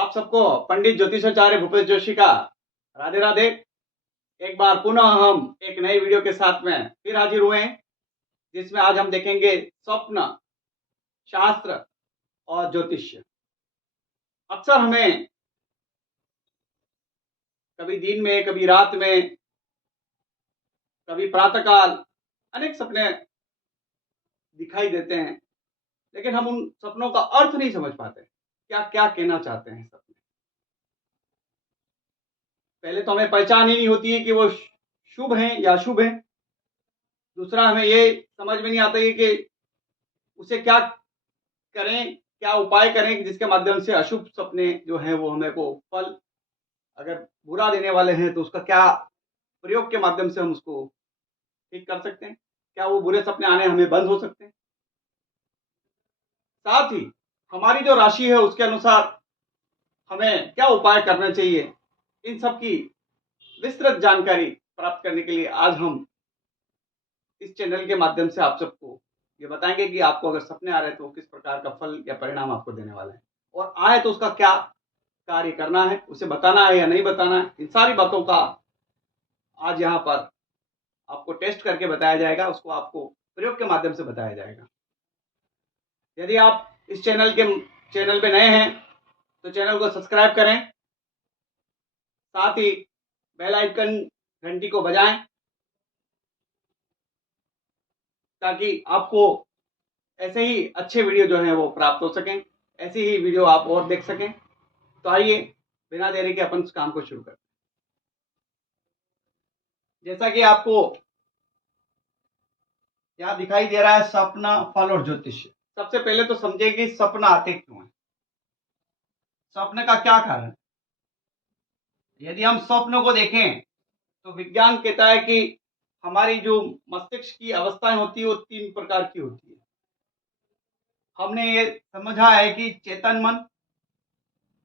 आप सबको पंडित ज्योतिषाचार्य भूपेश जोशी का राधे राधे। एक बार पुनः हम एक नई वीडियो के साथ में फिर हाजिर हुए हैं, जिसमें आज हम देखेंगे स्वप्न, शास्त्र और ज्योतिष्य। अक्सर हमें कभी दिन में, कभी रात में, कभी प्रातःकाल अनेक सपने दिखाई देते हैं, लेकिन हम उन सपनों का अर्थ नहीं समझ पाते, क्या क्या कहना चाहते हैं सपने। पहले तो हमें पहचान ही नहीं होती है कि वो शुभ हैं या अशुभ हैं। दूसरा, हमें ये समझ में नहीं आता है कि उसे क्या करें, क्या उपाय करें कि जिसके माध्यम से अशुभ सपने जो हैं वो हमें को फल अगर बुरा देने वाले हैं तो उसका क्या प्रयोग के माध्यम से हम उसको ठीक कर सकते हैं, क्या वो बुरे सपने आने हमें बंद हो सकते हैं। साथ ही हमारी जो राशि है उसके अनुसार हमें क्या उपाय करना चाहिए, इन सब की विस्तृत जानकारी प्राप्त करने के लिए आज हम इस चैनल के माध्यम से आप सबको ये बताएंगे कि आपको अगर सपने आ रहे हैं तो किस प्रकार का फल या परिणाम आपको देने वाला है, और आए तो उसका क्या कार्य करना है, उसे बताना है या नहीं बताना है। इन सारी बातों का आज यहाँ पर आपको टेस्ट करके बताया जाएगा, उसको आपको प्रयोग के माध्यम से बताया जाएगा। यदि आप इस चैनल पे नए हैं तो चैनल को सब्सक्राइब करें, साथ ही बेल आइकन घंटी को बजाएं ताकि आपको ऐसे ही अच्छे वीडियो जो हैं वो प्राप्त हो सकें, ऐसी ही वीडियो आप और देख सकें। तो आइए बिना देरी के अपन इस काम को शुरू करते हैं। जैसा कि आपको यहाँ दिखाई दे रहा है सपना, फल और ज्योतिष। सबसे पहले तो समझे कि सपना आते क्यों है, सपने का क्या कारण है। यदि हम स्वप्नों को देखें तो विज्ञान कहता है कि हमारी जो मस्तिष्क की अवस्थाएं होती है वो 3 प्रकार की होती है। हमने ये समझा है कि चेतन मन,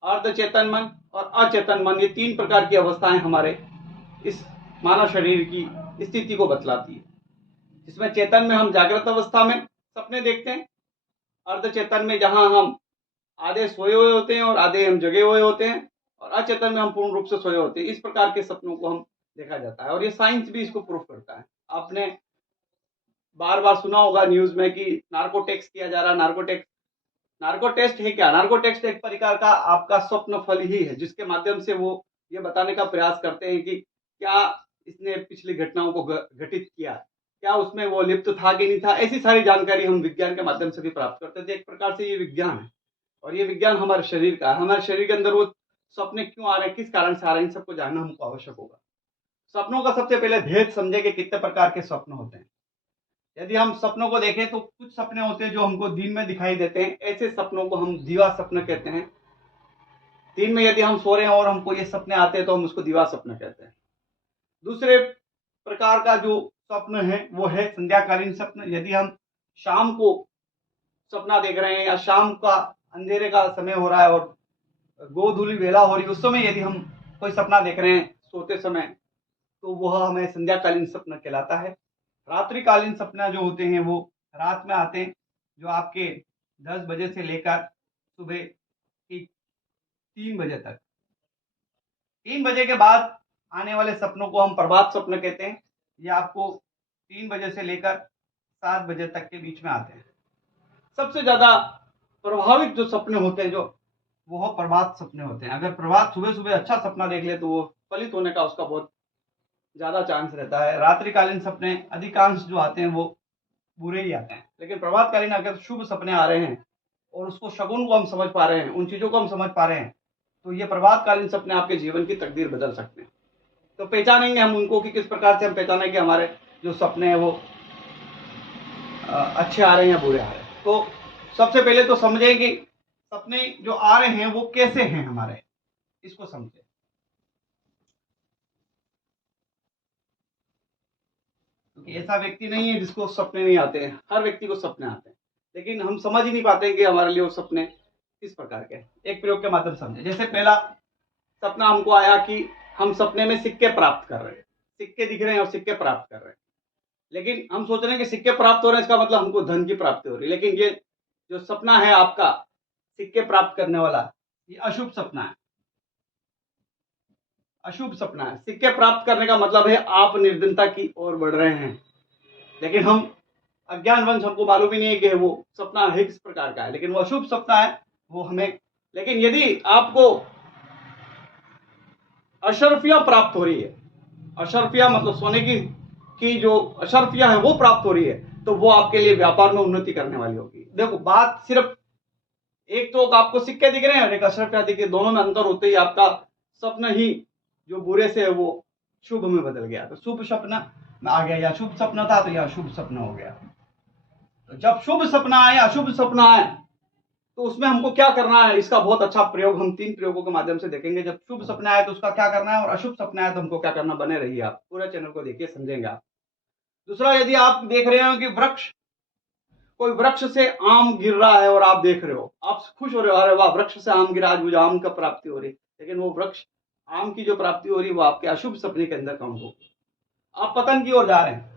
अर्धचेतन मन और अचेतन मन, ये 3 प्रकार की अवस्थाएं हमारे इस मानव शरीर की स्थिति को बतलाती है। जिसमें चेतन में हम जागृत अवस्था में सपने देखते हैं, अर्धचेतन में जहां हम आधे सोए हुए होते हैं और आधे हम जगे हुए होते हैं, और अचेतन में हम पूर्ण रूप से सोए होते हैं। इस प्रकार के सपनों को हम देखा जाता है और ये साइंस भी इसको प्रूफ करता है। आपने बार बार सुना होगा न्यूज में कि नार्को टेस्ट किया जा रहा है। नार्को टेस्ट है क्या? नार्को टेस्ट एक प्रकार का आपका स्वप्न फल ही है, जिसके माध्यम से वो ये बताने का प्रयास करते हैं कि क्या इसने पिछली घटनाओं को घटित किया, क्या उसमें वो लिप्त था कि नहीं था। ऐसी सारी जानकारी हम विज्ञान के माध्यम से भी प्राप्त करते थे। एक प्रकार से ये विज्ञान है, और ये विज्ञान हमारे शरीर का है। हमारे शरीर के अंदर वो सपने क्यों आ रहे हैं, किस कारण से आ रहे हैं, इन सबको जानना हमको आवश्यक होगा। सपनों का सबसे पहले भेद समझे कि कितने प्रकार के स्वप्न होते हैं। यदि हम सपनों को देखें तो कुछ सपने होते हैं जो हमको दिन में दिखाई देते हैं, ऐसे सपनों को हम दिवा सपन कहते हैं। दिन में यदि हम सो रहे हैं और हमको ये सपने आते हैं तो हम उसको दिवा सपन कहते हैं। दूसरे प्रकार का जो स्वप्न है वो है संध्याकालीन स्वप्न। यदि हम शाम को सपना देख रहे हैं या शाम का अंधेरे का समय हो रहा है और गोधूली वेला हो रही है, उस समय यदि हम कोई सपना देख रहे हैं सोते समय, तो वह हमें संध्याकालीन सपना कहलाता है। रात्रिकालीन सपना जो होते हैं वो रात में आते हैं, जो आपके 10 बजे से लेकर सुबह की 3 बजे तक। 3 बजे के बाद आने वाले सपनों को हम प्रभात स्वप्न कहते हैं। ये आपको 3 बजे से लेकर 7 बजे तक के बीच में आते हैं। सबसे ज्यादा प्रभावित जो सपने होते हैं जो वो प्रभात सपने होते हैं। अगर प्रभात सुबह सुबह अच्छा सपना देख ले तो वो फलित होने का उसका बहुत ज्यादा चांस रहता है। रात्रिकालीन सपने अधिकांश जो आते हैं वो बुरे ही आते हैं, लेकिन प्रभातकालीन अगर शुभ सपने आ रहे हैं और उसको शगुन को हम समझ पा रहे हैं, उन चीजों को हम समझ पा रहे हैं, तो ये प्रभातकालीन सपने आपके जीवन की तकदीर बदल सकते हैं। तो पहचानेंगे हम उनको कि किस प्रकार से हम पहचानें कि हमारे जो सपने हैं वो अच्छे आ रहे हैं या बुरे आ रहे हैं। तो सबसे पहले तो समझें कि सपने जो आ रहे हैं वो कैसे हैं हमारे, इसको समझें। क्योंकि ऐसा व्यक्ति नहीं है जिसको सपने नहीं आते हैं, हर व्यक्ति को सपने आते हैं, लेकिन हम समझ ही नहीं पाते कि हमारे लिए वो सपने किस प्रकार के। एक प्रयोग के माध्यम समझे। जैसे पहला सपना हमको आया कि हम सपने में सिक्के प्राप्त कर रहे हैं, सिक्के दिख रहे हैं और सिक्के प्राप्त कर रहे हैं, लेकिन हम सोच रहे हैं कि सिक्के प्राप्त हो रहे हैं इसका मतलब हमको धन की प्राप्ति हो रही है। लेकिन ये जो सपना है आपका सिक्के प्राप्त करने वाला, ये अशुभ सपना है, अशुभ सपना है। सिक्के प्राप्त करने का मतलब है आप निर्धनता की ओर बढ़ रहे हैं, लेकिन हम अज्ञानवंश हमको मालूम ही नहीं है कि वो सपना है किस प्रकार का है, लेकिन वो अशुभ सपना है वो हमें। लेकिन यदि आपको अशर्फिया प्राप्त हो रही है, अशर्फिया मतलब सोने की जो अशर्फिया है वो प्राप्त हो रही है, तो वो आपके लिए व्यापार में उन्नति करने वाली होगी। देखो बात सिर्फ एक तो आपको सिक्के दिख रहे हैं और एक अशर्फिया दिख रही है, दोनों में अंतर होते ही आपका स्वप्न ही जो बुरे से है वो शुभ में बदल गया। तो शुभ सपना आ गया, या शुभ सपना था तो यह शुभ सपना हो गया। तो जब शुभ सपना आए अशुभ सपना आए तो उसमें हमको क्या करना है, इसका बहुत अच्छा प्रयोग हम 3 प्रयोगों के माध्यम से देखेंगे। जब शुभ सपना आए तो उसका क्या करना है और अशुभ सपना आए तो हमको क्या करना, बने रहिए आप पूरा चैनल को देखिए, समझेंगे आप। दूसरा, यदि आप देख रहे हो कि वृक्ष, कोई वृक्ष से आम गिर रहा है और आप देख रहे हो, आप खुश हो रहे हो, अरे वाह वृक्ष से आम गिरा, आज मुझे आम का प्राप्ति हो रही, लेकिन वो वृक्ष आम की जो प्राप्ति हो रही है वो आपके अशुभ सपने के अंदर काउंट होगी। आप पतन की ओर जा रहे हैं,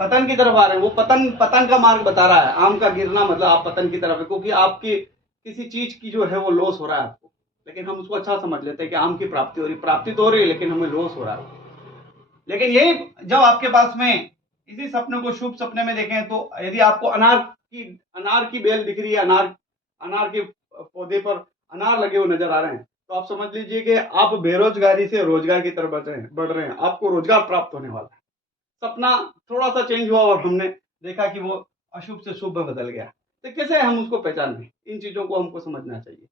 पतन की तरफ आ रहे हैं, वो पतन पतन का मार्ग बता रहा है। आम का गिरना मतलब आप पतन की तरफ है, क्योंकि आपकी किसी चीज की जो है वो लॉस हो रहा है आपको, लेकिन हम उसको अच्छा समझ लेते हैं कि आम की प्राप्ति हो रही, प्राप्ति तो हो रही है लेकिन हमें लॉस हो रहा है। लेकिन यही जब आपके पास में इसी सपने को शुभ सपने में देखें तो यदि आपको अनार की बेल दिख रही है, अनार के पौधे पर अनार लगे हुए नजर आ रहे हैं, तो आप समझ लीजिए कि आप बेरोजगारी से रोजगार की तरफ बढ़ रहे हैं, आपको रोजगार प्राप्त होने वाला है। सपना थोड़ा सा चेंज हुआ और हमने देखा कि वो अशुभ से शुभ में बदल गया। तो कैसे हम उसको पहचानें, इन चीजों को हमको समझना चाहिए।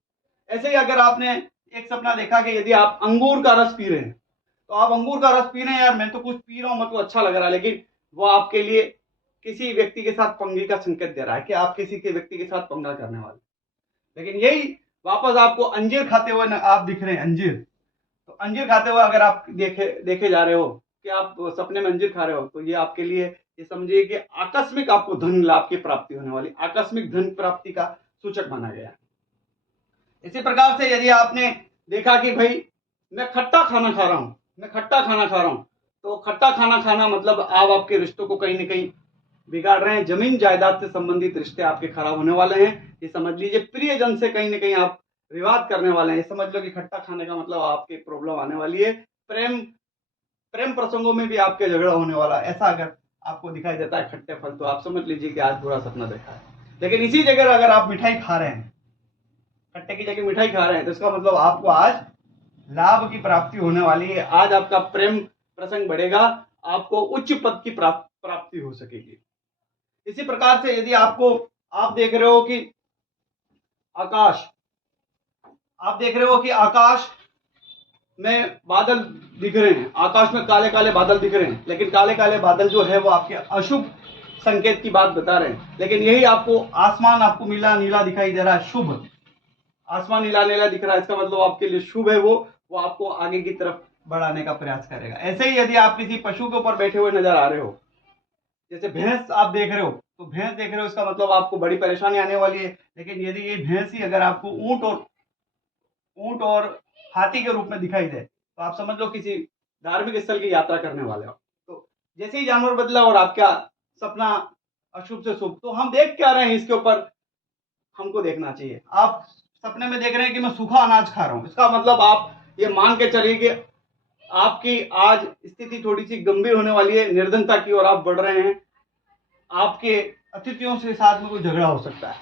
ऐसे ही अगर आपने एक सपना देखा कि यदि आप अंगूर का रस पी रहे हैं, तो आप अंगूर का रस पी रहे हैं, यार मैं तो कुछ पी रहा हूं, मतलब अच्छा लग रहा है, लेकिन वो आपके लिए किसी व्यक्ति के साथ पंगे का संकेत दे रहा है कि आप किसी के व्यक्ति के साथ पंगा करने वाले। लेकिन यही वापस आपको अंजीर खाते हुए आप दिख रहे हैं, अंजीर, तो अंजीर खाते हुए अगर आप देखे जा रहे हो कि आप सपने में अंजीर खा रहे हो, तो ये आपके लिए ये समझिए कि आकस्मिक आपको धन लाभ की प्राप्ति होने वाली, आकस्मिक धन प्राप्ति का सूचक माना गया। इसी प्रकार से यदि आपने देखा कि भाई मैं खट्टा खाना खा रहा हूं, मैं खट्टा खाना खा रहा हूं, तो खट्टा खाना खाना मतलब आप आपके रिश्तों को कहीं ना कहीं बिगाड़ रहे हैं, जमीन जायदाद से संबंधित रिश्ते आपके खराब होने वाले हैं, ये समझ लीजिए। प्रियजन से कहीं ना कहीं आप विवाद करने वाले हैं, ये समझ लो कि खट्टा खाने का मतलब आपकी प्रॉब्लम आने वाली है। प्रेम प्रेम प्रसंगों में भी आपके झगड़ा होने वाला है। ऐसा अगर आपको दिखाई देता है खट्टे फल, तो आप समझ लीजिए कि आज बुरा सपना देखा है। लेकिन इसी जगह अगर आप मिठाई खा रहे हैं, खट्टे की जगह मिठाई खा रहे हैं, तो इसका मतलब आपको आज लाभ की प्राप्ति होने वाली है, आज आपका प्रेम प्रसंग बढ़ेगा, आपको उच्च पद की प्राप्ति हो सकेगी। इसी प्रकार से यदि आप देख रहे हो कि आकाश, आप देख रहे हो कि आकाश में बादल दिख रहे हैं, आकाश में काले काले बादल दिख रहे हैं, लेकिन काले काले बादल जो है वो आपके अशुभ संकेत की बात बता रहे हैं। लेकिन यही आपको आसमान आपको नीला नीला दिखाई दे रहा है, शुभ आसमान नीला नीला दिख रहा है, इसका मतलब आपके लिए शुभ है, वो आपको आगे की तरफ बढ़ाने का प्रयास करेगा। ऐसे ही यदि आप किसी पशु के ऊपर बैठे हुए नजर आ रहे हो, जैसे भैंस आप देख रहे हो, तो भैंस देख रहे हो इसका मतलब आपको बड़ी परेशानी आने वाली है। लेकिन यदि ये भैंस ही अगर आपको ऊंट और हाथी के रूप में दिखाई दे, तो आप समझ लो किसी धार्मिक स्थल की यात्रा करने वाले हो। तो जैसे ही जानवर बदला और आपका सपना अशुभ से शुभ, तो हम देख क्या रहे हैं इसके ऊपर हमको देखना चाहिए। आप सपने में देख रहे हैं कि मैं सूखा अनाज खा रहा हूं, इसका मतलब आप ये मान के चलिए कि आपकी आज स्थिति थोड़ी सी गंभीर होने वाली है, निर्धनता की ओर आप बढ़ रहे हैं, आपके अतिथियों से साथ में कोई झगड़ा हो सकता है,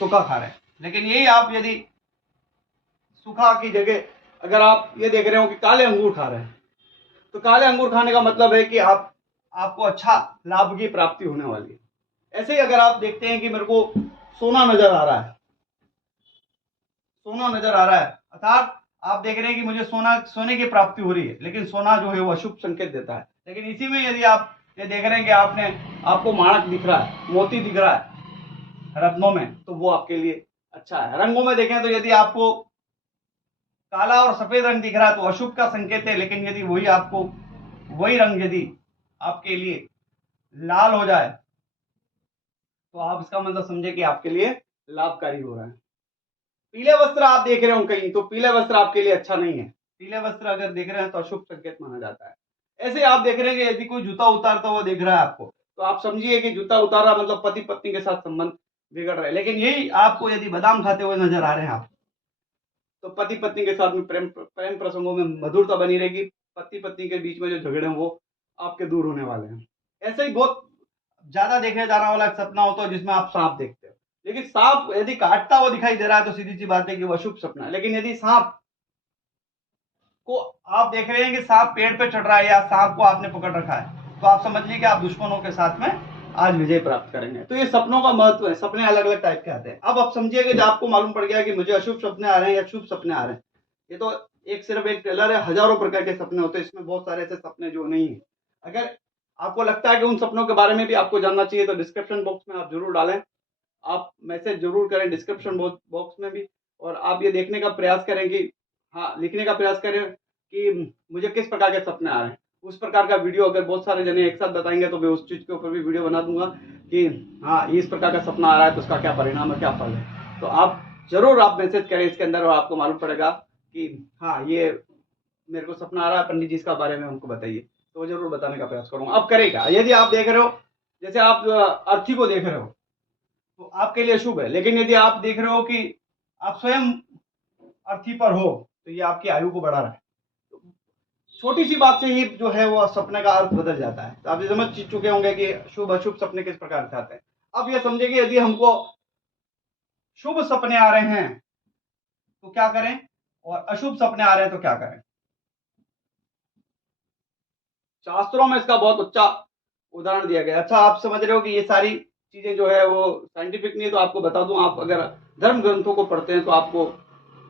सूखा खा रहे हैं। लेकिन यही आप यदि सूखा की जगह अगर आप ये देख रहे हो कि काले अंगूर खा रहे हैं, तो काले अंगूर खाने का मतलब है कि आपको अच्छा लाभ की प्राप्ति होने वाली है। ऐसे ही अगर आप देखते हैं कि मेरे को सोना नजर आ रहा है, सोना नजर आ रहा है, अर्थात आप देख रहे हैं कि मुझे सोने की प्राप्ति हो रही है, लेकिन सोना जो है वो अशुभ संकेत देता है। लेकिन इसी में यदि आप ये देख रहे हैं कि आपको माणक दिख रहा है, मोती दिख रहा है रत्नों में, तो वो आपके लिए अच्छा है। रंगों में देखें तो यदि आपको काला और सफेद रंग दिख रहा है तो अशुभ का संकेत है, लेकिन यदि वही रंग यदि आपके लिए लाल हो जाए तो आप इसका मतलब समझे कि आपके लिए लाभकारी हो रहा है। पीले वस्त्र आप देख रहे हो कहीं, तो पीले वस्त्र आपके लिए अच्छा नहीं है, पीले वस्त्र अगर देख रहे हैं तो अशुभ संकेत माना जाता है। ऐसे आप देख रहे हैं कि यदि कोई जूता उतारता हुआ दिख रहा है आपको, तो आप समझिए कि जूता उतारा मतलब पति पत्नी के साथ संबंध बिगड़ रहा है। लेकिन यही आपको यदि बादाम खाते हुए नजर आ रहे हैं आप, तो पति पत्नी के साथ में प्रेम प्रेम प्रसंगों में मधुरता बनी रहेगी, पति पत्नी के बीच में जो झगड़े हैं वो आपके दूर होने वाले हैं। ऐसे ही बहुत ज्यादा देखने जाना वाला एक सपना होता है जिसमें आप सांप देखते हो, लेकिन सांप यदि काटता हुआ दिखाई दे रहा है तो सीधी सी बात है कि वो अशुभ सपना है। लेकिन यदि सांप को आप देख रहे हैं कि सांप पेड़ पे चढ़ रहा है या सांप को आपने पकड़ रखा है, तो आप समझ लीजिए कि आप दुश्मनों के साथ में आज विजय प्राप्त करेंगे। तो ये सपनों का महत्व है, सपने अलग अलग टाइप के आते हैं। अब आप समझिए कि जब आपको मालूम पड़ गया कि मुझे अशुभ सपने आ रहे हैं या शुभ सपने आ रहे हैं, ये तो एक सिर्फ एक टेलर है, हजारों प्रकार के सपने होते हैं, इसमें बहुत सारे ऐसे सपने जो नहीं है। अगर आपको लगता है कि उन सपनों के बारे में भी आपको जानना चाहिए तो डिस्क्रिप्शन बॉक्स में आप जरूर डालें, आप मैसेज जरूर करें डिस्क्रिप्शन बॉक्स में भी, और आप ये देखने का प्रयास करें कि हाँ, लिखने का प्रयास करें कि मुझे किस प्रकार के सपने आ रहे हैं। उस प्रकार का वीडियो अगर बहुत सारे जने एक साथ बताएंगे तो मैं उस चीज के ऊपर भी वीडियो बना दूंगा कि हाँ, इस प्रकार का सपना आ रहा है तो उसका क्या परिणाम है, क्या फल है। तो आप जरूर आप मैसेज करें इसके अंदर और आपको मालूम पड़ेगा कि हाँ, ये मेरे को सपना आ रहा है, पंडित जी इसका बारे में हमको बताइए, तो जरूर बताने का प्रयास करूंगा। अब करेगा, यदि आप देख रहे हो, जैसे आप अर्थी को देख रहे हो तो आपके लिए शुभ है, लेकिन यदि आप देख रहे हो कि आप स्वयं अर्थी पर हो तो ये आपकी आयु को बढ़ा रहा है। तो छोटी सी बात से ही जो है वो सपने का अर्थ बदल जाता है। तो आप ये समझ चुके होंगे कि शुभ अशुभ सपने किस प्रकार से आते हैं। अब ये समझे कि यदि हमको शुभ सपने आ रहे हैं तो क्या करें और अशुभ सपने आ रहे हैं तो क्या करें। शास्त्रों में इसका बहुत अच्छा उदाहरण दिया गया। अच्छा, आप समझ रहे हो कि ये सारी चीजें जो है वो साइंटिफिक नहीं है, तो आपको बता दूं, आप अगर धर्म ग्रंथों को पढ़ते हैं तो आपको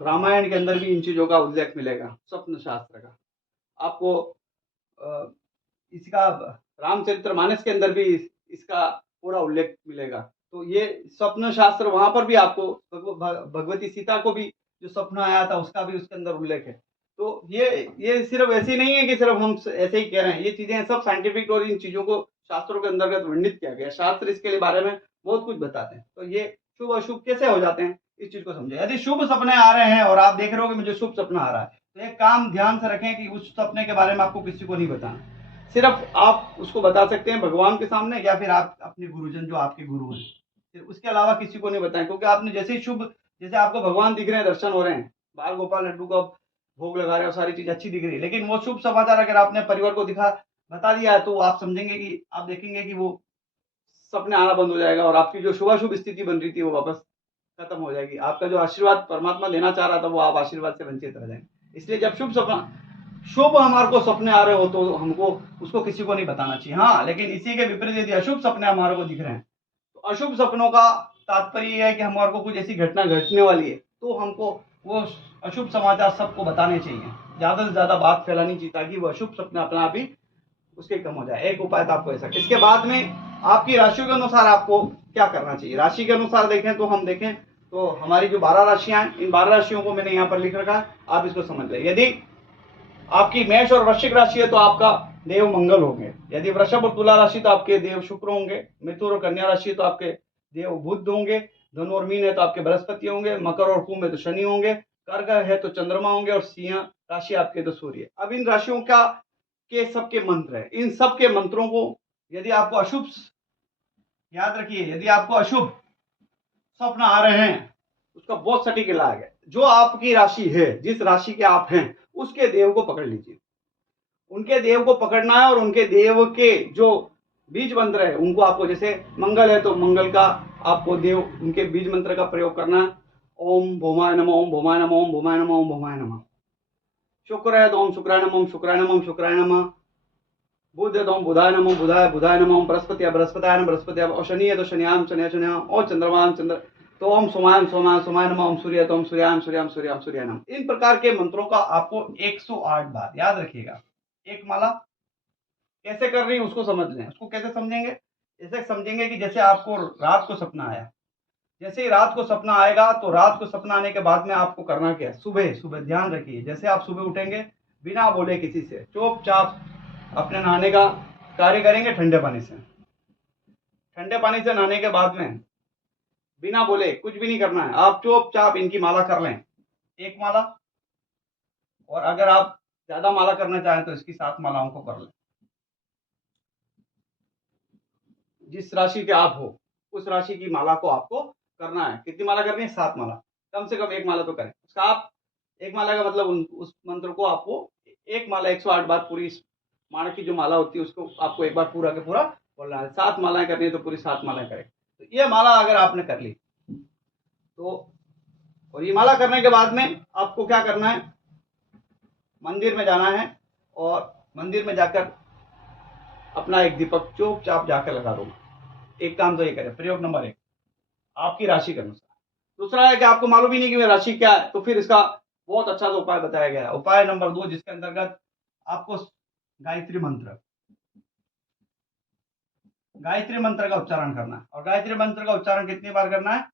रामायण के अंदर भी इन चीजों का उल्लेख मिलेगा, स्वप्न शास्त्र का। आपको इसका रामचरितमानस के अंदर भी इसका पूरा उल्लेख मिलेगा। तो ये स्वप्न शास्त्र वहां पर भी आपको भगवती सीता को भी जो स्वप्न आया था उसका भी उसके अंदर उल्लेख है। तो ये सिर्फ ऐसे नहीं है कि सिर्फ हम ऐसे ही कह रहे हैं, ये चीजें सब साइंटिफिक और इन चीजों को शास्त्रों के अंतर्गत वर्णित किया गया। शास्त्र इसके लिए बारे में बहुत कुछ बताते हैं। तो ये शुभ अशुभ कैसे हो जाते हैं इस चीज को समझे। यदि शुभ सपने आ रहे हैं और आप देख रहे हो कि मुझे शुभ सपना आ रहा है, तो एक काम ध्यान से रखें कि उस सपने के बारे में आपको किसी को नहीं बताना। सिर्फ आप उसको बता सकते हैं भगवान के सामने या फिर आप अपने गुरुजन जो आपके गुरु हैं, फिर उसके अलावा किसी को नहीं बताएं। क्योंकि आपने जैसे ही शुभ, जैसे आपको भगवान दिख रहे हैं, दर्शन हो रहे हैं, बाल गोपाल लड्डू का भोग लगा रहे हो, सारी चीज अच्छी दिख रही है, लेकिन वो शुभ समाचार अगर आपने परिवार को बता दिया है तो आप समझेंगे कि आप देखेंगे कि वो सपने आना बंद हो जाएगा और आपकी जो शुभ स्थिति बन रही थी वो वापस खत्म हो जाएगी। आपका जो आशीर्वाद परमात्मा देना चाह रहा था वो आप आशीर्वाद से वंचित रह जाएंगे। इसलिए जब शुभ हमारे को सपने आ रहे हो तो हमको उसको किसी को नहीं बताना चाहिए। हाँ, लेकिन इसी के विपरीत यदि अशुभ सपने हमारे को दिख रहे हैं तो अशुभ सपनों का तात्पर्य यह है कि हमारे को कुछ ऐसी घटना घटने वाली है, तो हमको वो अशुभ समाचार सबको बताने चाहिए, ज्यादा से ज्यादा बात फैलानी चाहिए, ताकि वो अशुभ सपने अपने आप ही उसके कम हो जाए। एक उपाय तो आपको ऐसा। इसके बाद में आपकी राशियों के अनुसार आपको क्या करना चाहिए। राशि के अनुसार देखें तो हम देखें तो हमारी जो 12 राशियां हैं, इन 12 राशियों को मैंने यहाँ पर लिख रखा है, आप इसको समझ लें। यदि आपकी मेष और वृश्चिक राशि है तो आपका देव मंगल होंगे। यदि वृषभ और तुला राशि तो आपके देव शुक्र होंगे। मिथुन और कन्या राशि तो आपके देव बुध होंगे। धनु और मीन है तो आपके बृहस्पति होंगे। मकर और कुंभ है तो शनि होंगे। कर्क है तो चंद्रमा होंगे और सिंह राशि आपके तो सूर्य। अब इन राशियों का के सबके मंत्र है। इन सबके मंत्रों को यदि आपको अशुभ, याद रखिए, यदि आपको अशुभ स्वप्न आ रहे हैं उसका बहुत सटीक इलाज है। जो आपकी राशि है, जिस राशि के आप हैं, उसके देव को पकड़ लीजिए। उनके देव को पकड़ना है और उनके देव के जो बीज मंत्र है उनको आपको, जैसे मंगल है तो मंगल का आपको देव उनके बीज मंत्र का प्रयोग करना है। ओम भौमाय नमः, ओम भौमाय नमः, ओम भौमाय नमः, ओम भौमाय नमः। शुक्र है तो ओम शुक्राय नमः, ओम शुक्राय नमः, ओम शुक्राय नमः। बुध है तो ओम बुधाय नमः, बुधाय बुधाय नमः। ओम बृहस्पति है बृहस्पताय नमः, बृहस्पति। और शनि है तो शनियाम शनिया शनिया। और चंद्रमान चंद्र तो ओम सोमायम सोमाय सोमाय नमः। ओम सूर्य तो ओम सूर्याम सूर्याम सूर्याम सूर्य नमः। इन प्रकार के मंत्रों का आपको 108 बार याद रखिएगा। एक माला कैसे कर रही है उसको समझ लें। उसको कैसे समझेंगे, ऐसे समझेंगे कि जैसे आपको रात को सपना आया, जैसे ही रात को सपना आएगा तो रात को सपना आने के बाद में आपको करना क्या है, सुबह सुबह ध्यान रखिए, जैसे आप सुबह उठेंगे बिना बोले किसी से चुपचाप अपने नहाने का कार्य करेंगे ठंडे पानी से। ठंडे पानी से नहाने के बाद में बिना बोले कुछ भी नहीं करना है, आप चुपचाप इनकी माला कर लें, एक माला। और अगर आप ज्यादा माला करना चाहें तो इसकी 7 मालाओं को कर लें। जिस राशि के आप हो उस राशि की माला को आपको करना है। कितनी माला करनी है, 7 माला। कम से कम एक माला तो करें। उसका आप एक माला का मतलब उस मंत्र को आपको एक माला 108 बार पूरी माणक की जो माला होती है उसको आपको एक बार पूरा के पूरा बोलना है। 7 मालाएं करनी है तो पूरी 7 मालाएं करें। तो ये माला अगर आपने कर ली तो, और ये माला करने के बाद में आपको क्या करना है, मंदिर में जाना है और मंदिर में जाकर अपना एक दीपक चुपचाप जाकर लगा दो। एक काम तो ये करें, प्रयोग नंबर 1 आपकी राशि के अनुसार। दूसरा है कि आपको मालूम ही नहीं कि मेरी राशि क्या है, तो फिर इसका बहुत अच्छा सा उपाय बताया गया है। उपाय नंबर 2 जिसके अंतर्गत आपको गायत्री मंत्र का उच्चारण करना है। और गायत्री मंत्र का उच्चारण कितनी बार करना है?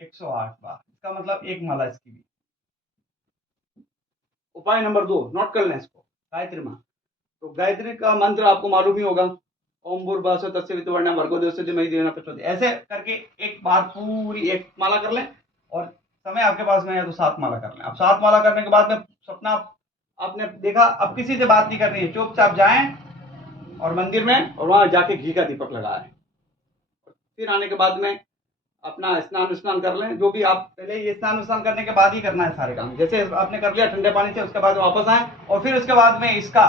108 बार। इसका मतलब एक माला इसकी भी। उपाय नंबर 2 नोट कर लें इसको, गायत्री मंत्र। तो गायत्री का मंत्र आपको मालूम ही होगा, ओम भूर्भुवः तस्य वितुर्वरेण्यं भर्गो देवस्य धीमहि धियो न प्रचोदयात्। ऐसे करके एक बार पूरी एक माला कर लें, और समय आपके पास में है तो 7 माला कर लें। अब 7 माला करने के बाद में सपना आपने देखा, अब किसी से बात नहीं करनी है, चुपचाप जाएं और मंदिर में और वहां जाके घी का दीपक लगाएं। फिर आने के बाद में अपना स्नान कर लें। जो भी आप पहले ये स्नान करने के बाद ही करना है सारे काम। जैसे आपने कर लिया ठंडे पानी से, उसके बाद वापस आए और फिर उसके बाद में इसका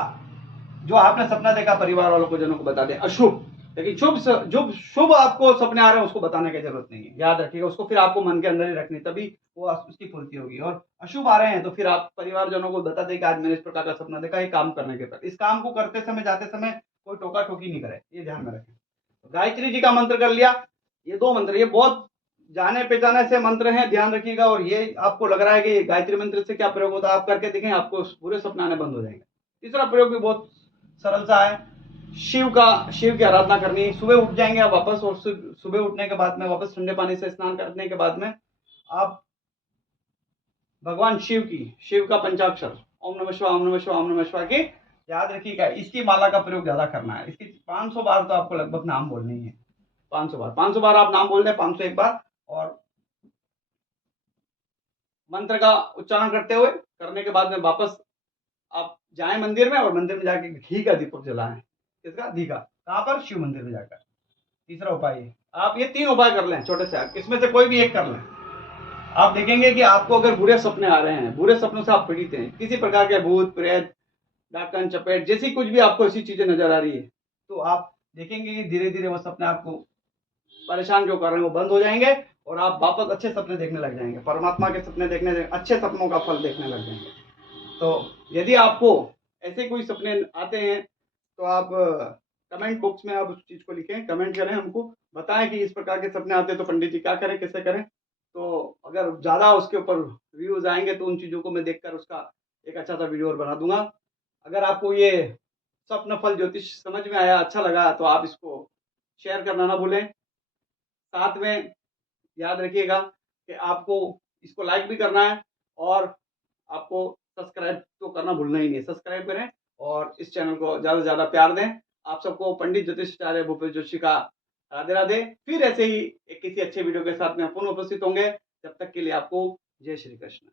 जो आपने सपना देखा परिवार वालों को, जनों को बता दें। अशुभ, लेकिन शुभ आपको सपने आ रहे हैं उसको बताने की जरूरत नहीं है, याद रखिएगा। उसको फिर आपको मन के अंदर ही रखनी, तभी वो उसकी पूर्ति होगी। और अशुभ आ रहे हैं तो फिर आप परिवारजनों को बता दें कि आज मैंने इस प्रकार का सपना देखा, ये काम करने के बाद इस काम को करते समय जाते समय कोई टोका टोकी नहीं करे, ये ध्यान में रखें। गायत्री जी का मंत्र कर लिया, ये 2 मंत्र, ये बहुत जाने पहचाने से मंत्र हैं, ध्यान रखिएगा। और ये आपको लग रहा है कि गायत्री मंत्र से क्या प्रयोग होता है, आप करके देखें, आपको पूरे सपने आने बंद हो जाएंगे। तीसरा प्रयोग भी बहुत सरल सा है, शिव की आराधना करनी है। सुबह उठ जाएंगे आप वापस, और सुबह उठने के बाद में वापस ठंडे पानी से स्नान करने के बाद में आप भगवान शिव का पंचाक्षर ओम नमः शिवाय, ओम नमः शिवाय, ओम नमः शिवाय की याद रखिएगा। इसकी माला का प्रयोग ज्यादा करना है। इसकी 500 बार तो आपको लगभग नाम बोलनी ही है। 500 बार आप नाम बोल दें, 501 बार, और मंत्र का उच्चारण करते हुए करने के बाद में वापस आप जाएं मंदिर में, और मंदिर में जाके घी का दीपक जलाएं। किसका? घी का। कहां पर? शिव मंदिर में जाकर। तीसरा उपाय है, आप ये 3 उपाय कर लें छोटे से, इसमें से कोई भी एक कर लें। आप देखेंगे कि आपको अगर बुरे सपने आ रहे हैं, बुरे सपनों से आप पीड़ित हैं, किसी प्रकार के भूत प्रेत डाकन चपेट जैसी कुछ भी आपको ऐसी चीजें नजर आ रही है, तो आप देखेंगे कि धीरे धीरे वो सपने आपको परेशान जो कर रहे हैं वो बंद हो जाएंगे, और आप वापस अच्छे सपने देखने लग जाएंगे, परमात्मा के सपने देखने, अच्छे सपनों का फल देखने लग जाएंगे। तो यदि आपको ऐसे कोई सपने आते हैं तो आप कमेंट बॉक्स में आप उस चीज को लिखें, कमेंट करें, हमको बताएं कि इस प्रकार के सपने आते हैं तो पंडित जी क्या करें, कैसे करें। तो अगर ज्यादा उसके ऊपर व्यूज आएंगे तो उन चीजों को मैं देखकर उसका एक अच्छा सा वीडियो और बना दूंगा। अगर आपको ये स्वप्न फल ज्योतिष समझ में आया, अच्छा लगा, तो आप इसको शेयर करना ना भूलें। साथ में याद रखिएगा कि आपको इसको लाइक भी करना है, और आपको सब्सक्राइब तो करना भूलना ही नहीं है। सब्सक्राइब करें और इस चैनल को ज़्यादा से ज़्यादा प्यार दें। आप सबको पंडित ज्योतिषाचार्य भूपेश जोशी का राधे राधे। फिर ऐसे ही एक किसी अच्छे वीडियो के साथ में पुनः उपस्थित होंगे। जब तक के लिए आपको जय श्री कृष्ण।